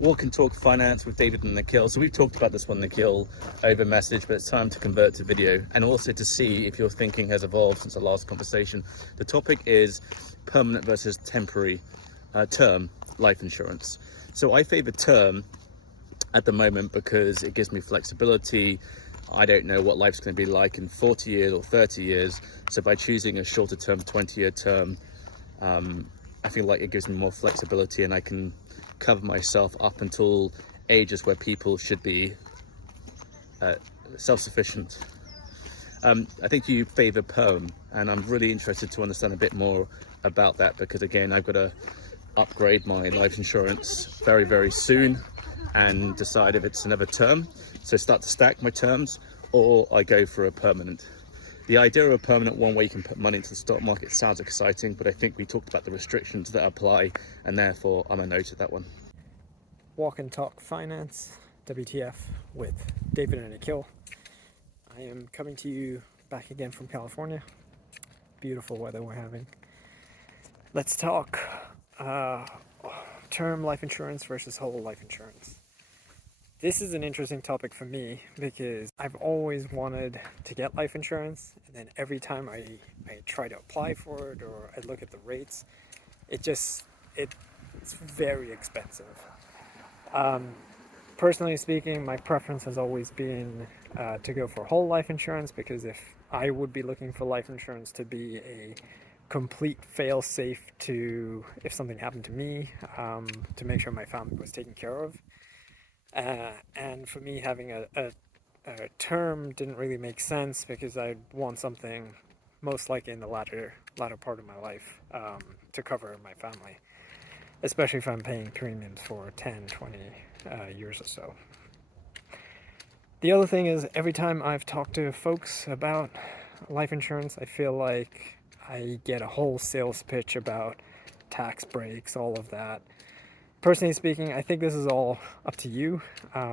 Walk and Talk Finance with David and Nikhil. So we've talked about this one, Nikhil, over message, but it's time to convert to video and also to see if your thinking has evolved since the last conversation. The topic is permanent versus temporary term life insurance. So I favor term at the moment because it gives me flexibility. I don't know what life's going to be like in 40 years or 30 years. So by choosing a shorter term, 20-year term, I feel like it gives me more flexibility and I can cover myself up until ages where people should be self-sufficient. I think you favor Perm, and I'm really interested to understand a bit more about that because again, I've got to upgrade my life insurance very, very soon and decide if it's another term. So start to stack my terms or I go for a permanent. The idea of a permanent one where you can put money into the stock market sounds exciting, but I think we talked about the restrictions that apply and therefore I'm a no to that one. Walk and Talk Finance, WTF, with David and Nikhil. I am coming to you back again from California. Beautiful weather we're having. Let's talk term life insurance versus whole life insurance. This is an interesting topic for me because I've always wanted to get life insurance, and then every time I try to apply for it or I look at the rates, it's very expensive. Personally speaking, my preference has always been to go for whole life insurance, because if I would be looking for life insurance to be a complete fail-safe to if something happened to me, to make sure my family was taken care of. And for me, having a term didn't really make sense because I'd want something most likely in the latter part of my life to cover my family, especially if I'm paying premiums for 10, 20 years or so. The other thing is, every time I've talked to folks about life insurance, I feel like I get a whole sales pitch about tax breaks, all of that. Personally speaking, I think this is all up to you.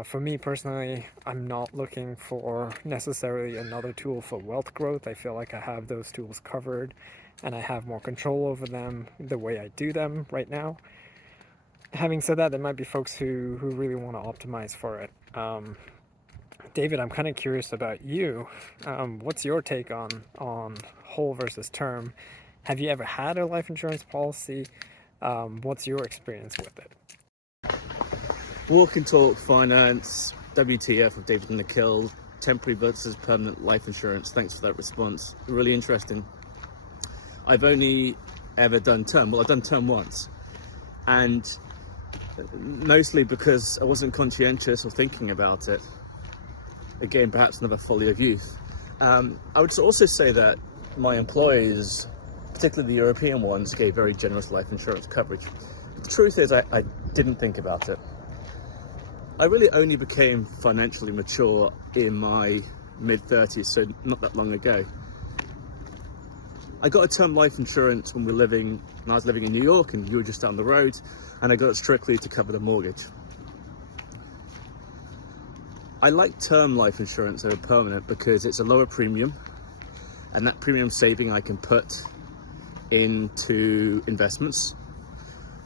For me personally, I'm not looking for necessarily another tool for wealth growth. I feel like I have those tools covered and I have more control over them the way I do them right now. Having said that, there might be folks who really want to optimize for it. David, I'm kind of curious about you. What's your take on whole versus term? Have you ever had a life insurance policy? What's your experience with it? Walk and Talk Finance, WTF with David and Nikhil, temporary versus permanent life insurance. Thanks for that response. Really interesting. I've only ever done term. Well, I've done term once, and mostly because I wasn't conscientious or thinking about it. Again, perhaps another folly of youth. I would also say that my employers, particularly the European ones, gave very generous life insurance coverage. But the truth is, I didn't think about it. I really only became financially mature in my mid-30s, so not that long ago. I got a term life insurance when I was living in New York and you were just down the road, and I got it strictly to cover the mortgage. I like term life insurance over permanent because it's a lower premium, and that premium saving I can put into investments,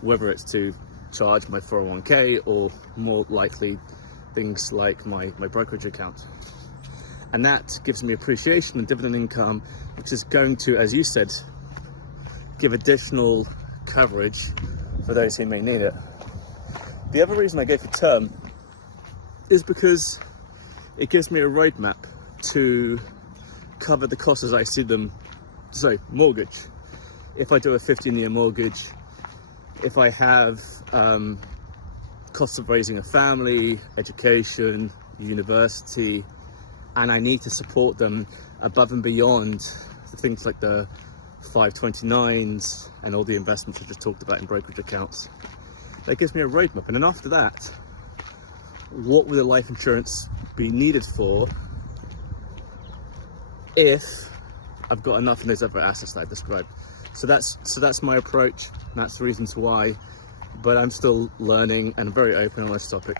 whether it's to charge my 401k or more likely things like my brokerage account. And that gives me appreciation and dividend income, which is going to, as you said, give additional coverage for those who may need it. The other reason I go for term is because it gives me a roadmap to cover the costs as I see them. So mortgage, if I do a 15-year mortgage, if I have costs of raising a family, education, university, and I need to support them above and beyond the things like the 529s and all the investments I just talked about in brokerage accounts. That gives me a roadmap. And then after that, what will the life insurance be needed for if I've got enough in those other assets that I described? So that's my approach, and that's the reasons why, but I'm still learning and very open on this topic.